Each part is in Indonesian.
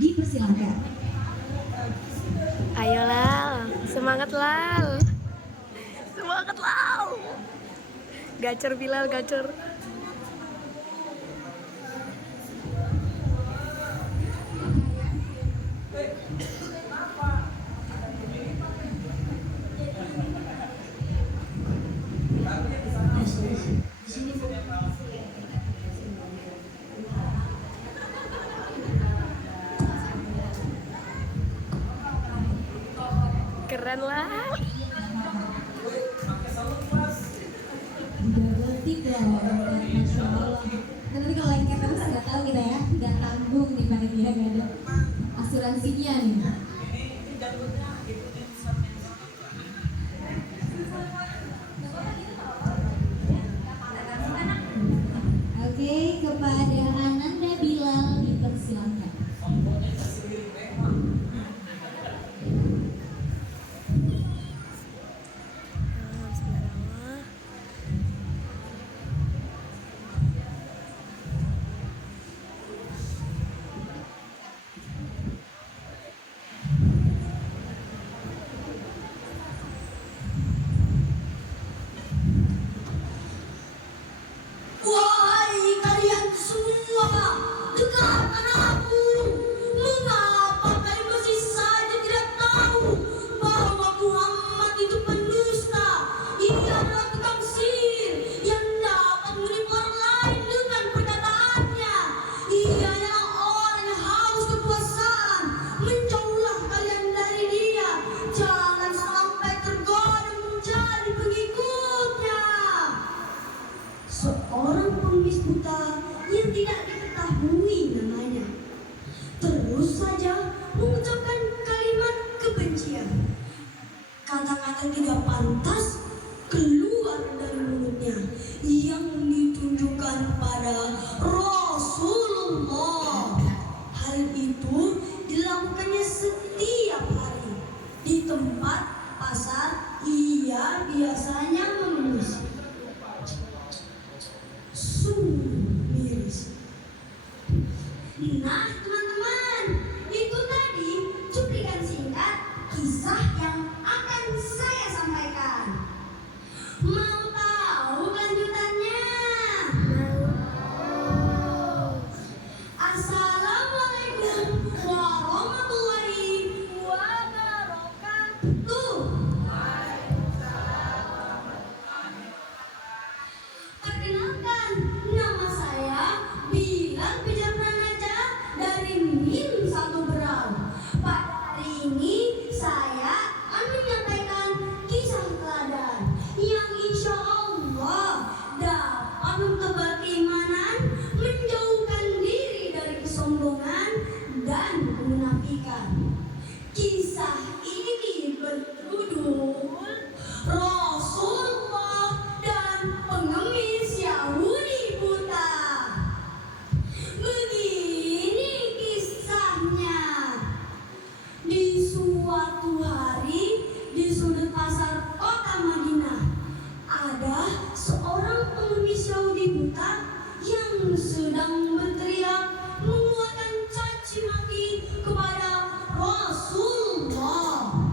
Dipersilakan. Ayo Lal, semangat Lal. Semangat Lal. Gacor Bilal, gacor. Keren Lal. Udah berarti dong, Masya Allah. Nah, nanti kalau lengket terus nggak tahu kita ya, nggak tanggung nih panitia, nggak ada asuransinya nih. Oke, kepada Ananda Bilal dipersilakan. Wahai kalian semua, dengarkan aku. Mengapa kalian masih saja tidak tahu bahwa Muhammad itu pendusta? Ia adalah tukang sihir yang dapat menipu orang lain dengan perkataannya. Ia adalah orang yang haus kekuasaan. Menjauhlah kalian dari dia. Jangan sampai tergoda menjadi pengikutnya. Seorang pengemis buta yang tidak diketahui namanya terus saja mengucapkan kalimat kebencian. Kata-kata tidak pantas keluar dari mulutnya yang ditunjukkan pada Rasulullah. Hal itu dilakukannya setiap hari di tempat pasar. Ia biasanya mengemis. Miris. Nah, teman-teman, itu tadi cuplikan singkat kisah yang akan saya sampaikan. Mau tahu lanjutannya? Assalamualaikum warahmatullahi wabarakatuh. Perkenalkan, nama saya Bilal Pijar Pranaja dari MIM 1 Berau. Pada hari ini saya akan menyampaikan kisah teladan yang insya Allah dapat mempertebal keimanan, menjauhkan diri dari kesombongan dan kemunafikan. Kisah ini berjudul Rasulullah dan pengemis Yahudi buta. Begini kisahnya. Di suatu hari di sudut pasar kota Madinah ada seorang pengemis Yahudi buta yang sedang berteriak mengeluarkan caci maki kepada Rasulullah.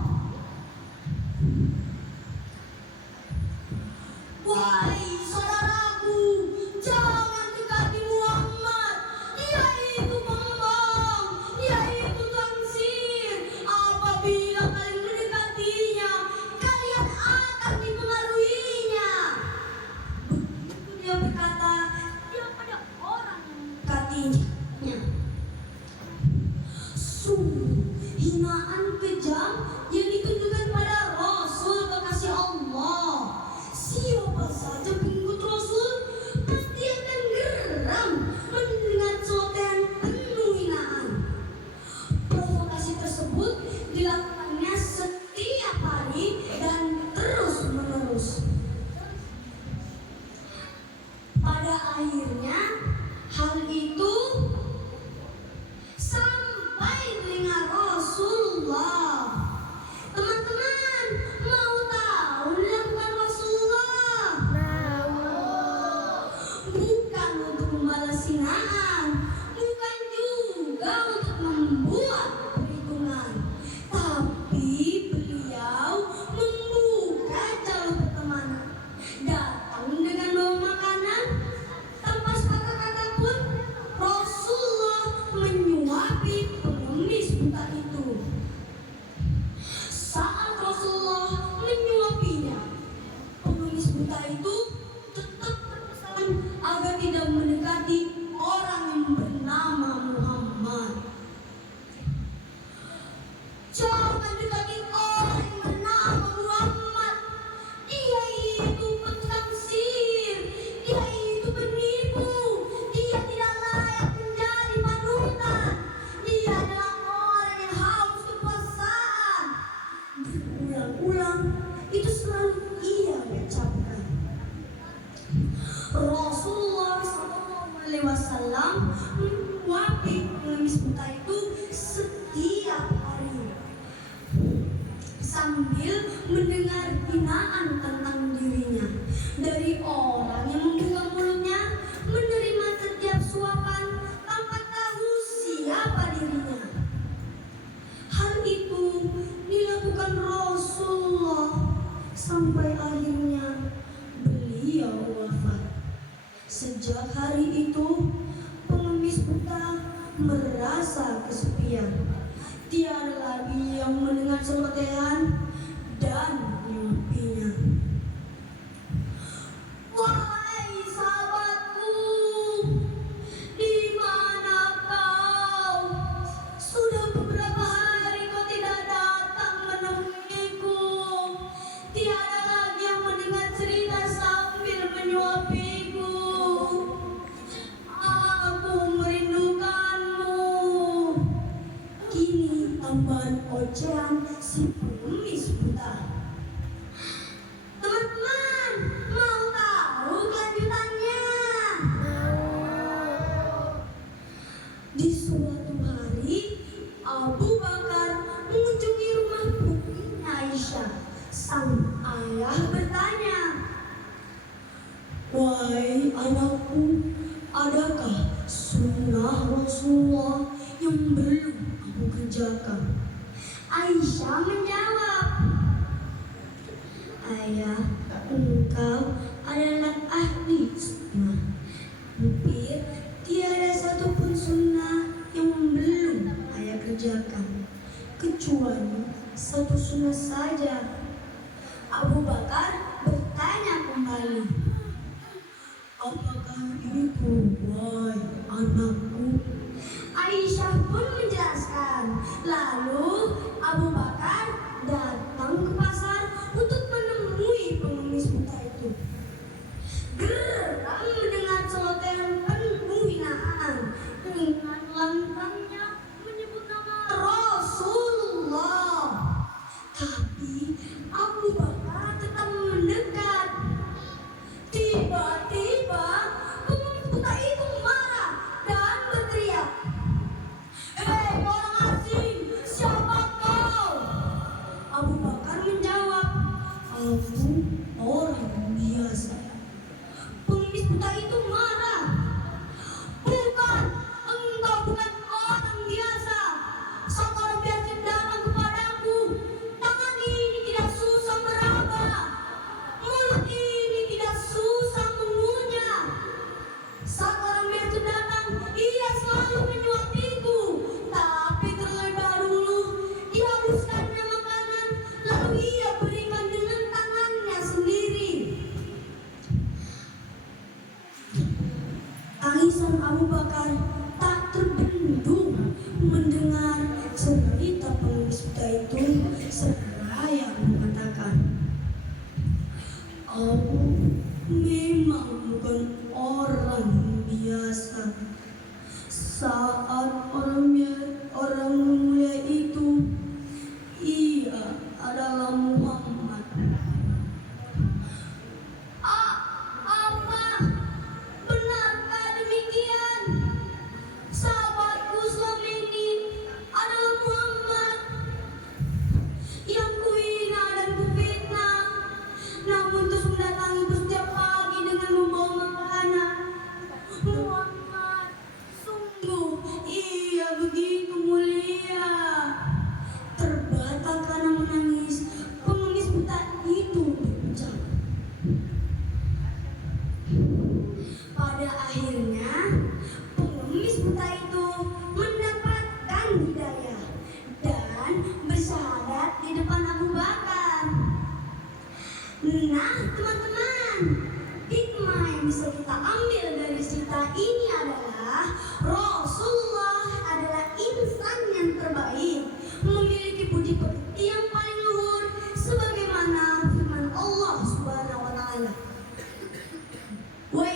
merasa kesepian. Tiada lagi yang mendengar celotehan dan mimpinya. Wahai sahabatku, di mana kau? Sudah beberapa hari kau tidak datang menemuiku. Tiada lagi yang mendengar cerita sambil menyuapiku. Aku merindukanmu. Kini tambahan ocehan si pengemis buta. Teman-teman, mau tahu kelanjutannya? Di suatu hari, Abu Bakar mengunjungi rumah putrinya Aisyah. Sang ayah bertanya, "Wahai anakku, adakah sunnah Rasulullah yang belum aku kerjakan?" Aisyah menjawab, "Ayah, engkau adalah ahli sunnah. Hampir tiada satupun sunnah yang belum ayah kerjakan, kecuali satu sunnah saja." Abu Bakar bertanya kembali, "Apakah itu, wahai anakku?" Aisyah pun menjelaskan. Lalu Abu Bakar datang ke pasar untuk menemui pengemis buta itu. Geram mendengar celotehan penuh hinaan dengan lantangnya menyebut nama Rasulullah. Tapi Abu Bakar tetap mendekat. Tiba-tiba pengemis buta itu marah dan berteriak, "Hei orang asing, siapa kau?" Abu Bakar menjawab, "Aku orang biasa." Pengemis buta itu marah, "Bukan, engkau bukan orang biasa. Sang orang biasa datang kepadaku. Tangan ini tidak susah meraba, mulut ini tidak susah mengunyah. Saat orang biasa datang, ia selalu menyuapiku. Tapi terlebih dahulu, ia haluskannya makanan, lalu ia berikan dengan tangannya sendiri." Tangisan Abu Bakar tak terbendung mendengar cerita pengemis buta itu, seraya mengatakan, "Aku memang bukan orang biasa." Saat orang mulia itu, ia adalah Muhammad. Apa benarkah demikian? Sahabatku selama ini adalah Muhammad yang kuhina dan kufitnah, namun terus mendatangiku setiap pagi dengan membawa makanan. Muhammad, sungguh ia begitu mulia. Terbata karena menangis, pengemis buta itu berucap. Pada akhirnya, pengemis buta itu mendapatkan hidayah dan bersyahadat di depan Abu Bakar. Nah, teman-teman, hikmah yang bisa kita ambil dari cerita ini adalah Rasulullah adalah insan yang terbaik, memiliki budi pekerti yang paling luhur, sebagaimana firman Allah Subhanahu wa taala, wa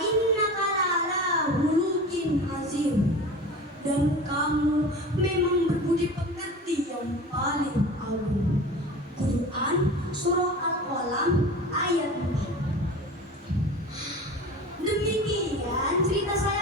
innaka la'ala khuluqin azim." Dan kamu memang berbudi pekerti yang paling agung. Quran Surah Al-Qalam ayat 4. Demikian cerita saya